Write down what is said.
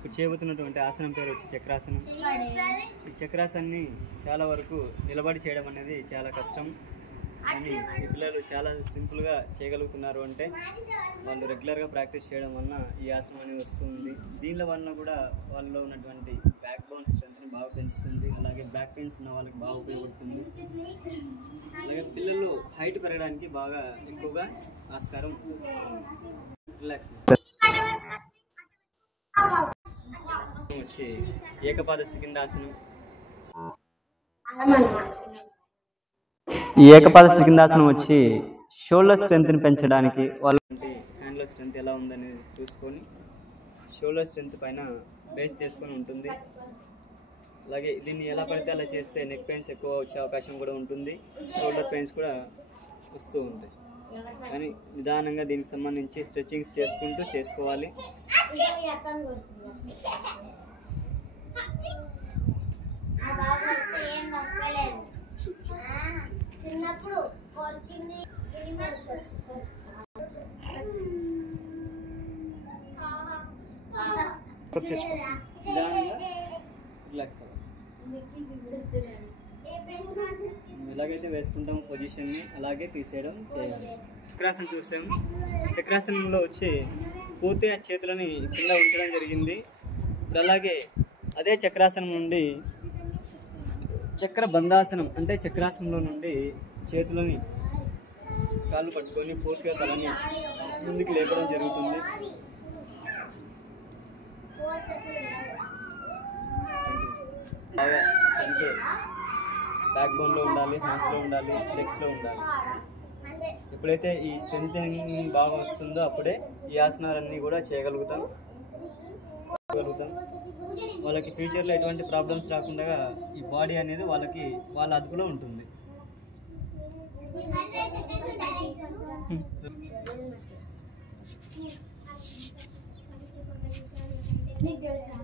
ఇప్పుడు చేయబోతున్నటువంటి ఆసనం పేరు వచ్చి చక్రాసనం. ఈ చక్రాసనాన్ని చాలా వరకు నిలబడి చేయడం అనేది చాలా కష్టం. కానీ ఈ పిల్లలు చాలా సింపుల్గా చేయగలుగుతున్నారు అంటే వాళ్ళు రెగ్యులర్గా ప్రాక్టీస్ చేయడం వలన ఈ ఆసనం అనేది వస్తుంది. దీనిలో వలన కూడా వాళ్ళలో ఉన్నటువంటి బ్యాక్ బోన్ స్ట్రెంత్ని బాగా పెంచుతుంది. అలాగే బ్యాక్ పెయిన్స్ ఉన్న వాళ్ళకి బాగా ఉపయోగపడుతుంది. అలాగే పిల్లలు హైట్ పెరగడానికి బాగా ఎక్కువగా ఆస్కారం ఉంటుంది. రిలాక్స్ వచ్చి ఏకపాద సికిందాసనం. ఈ ఏకపాద సికిందాసనం వచ్చి షోల్డర్ స్ట్రెంత్ని పెంచడానికి వాళ్ళ హ్యాండ్లో స్ట్రెంత్ ఎలా ఉందనేది చూసుకొని షోల్డర్ స్ట్రెంత్ పైన బేస్ చేసుకొని ఉంటుంది. అలాగే దీన్ని ఎలా పడితే అలా చేస్తే నెక్ పెయిన్స్ ఎక్కువ వచ్చే అవకాశం కూడా ఉంటుంది. షోల్డర్ పెయిన్స్ కూడా వస్తూ ఉంటాయి. కానీ నిదానంగా దీనికి సంబంధించి స్ట్రెచ్చింగ్స్ చేసుకుంటూ చేసుకోవాలి. చిన్నప్పుడు రిలాక్స్ ఎలాగైతే వేసుకుంటాము పొజిషన్ని అలాగే తీసేయడం చేయాలి. చక్రాసనం చూసాము. చక్రాసనంలో వచ్చి పూర్తిగా చేతులని కింద ఉంచడం జరిగింది. ఇప్పుడు అలాగే అదే చక్రాసనం నుండి చక్ర బంధాసనం అంటే చక్రాసనంలో నుండి చేతులని కాళ్ళు పట్టుకొని పూర్తిగా తలని ముందుకు లేపడం జరుగుతుంది. బాగా స్ట్రెంత్ బ్యాక్ బోన్లో ఉండాలి, హ్యాండ్స్లో ఉండాలి, లెగ్స్లో ఉండాలి. ఎప్పుడైతే ఈ స్ట్రెంత్ బాగా వస్తుందో అప్పుడే ఈ ఆసనాలన్నీ కూడా చేయగలుగుతాం. వాళ్ళకి ఫ్యూచర్లో ఎటువంటి ప్రాబ్లమ్స్ రాకుండా ఈ బాడీ అనేది వాళ్ళ అదుపులో ఉంటుంది. నీకు తెలుసా?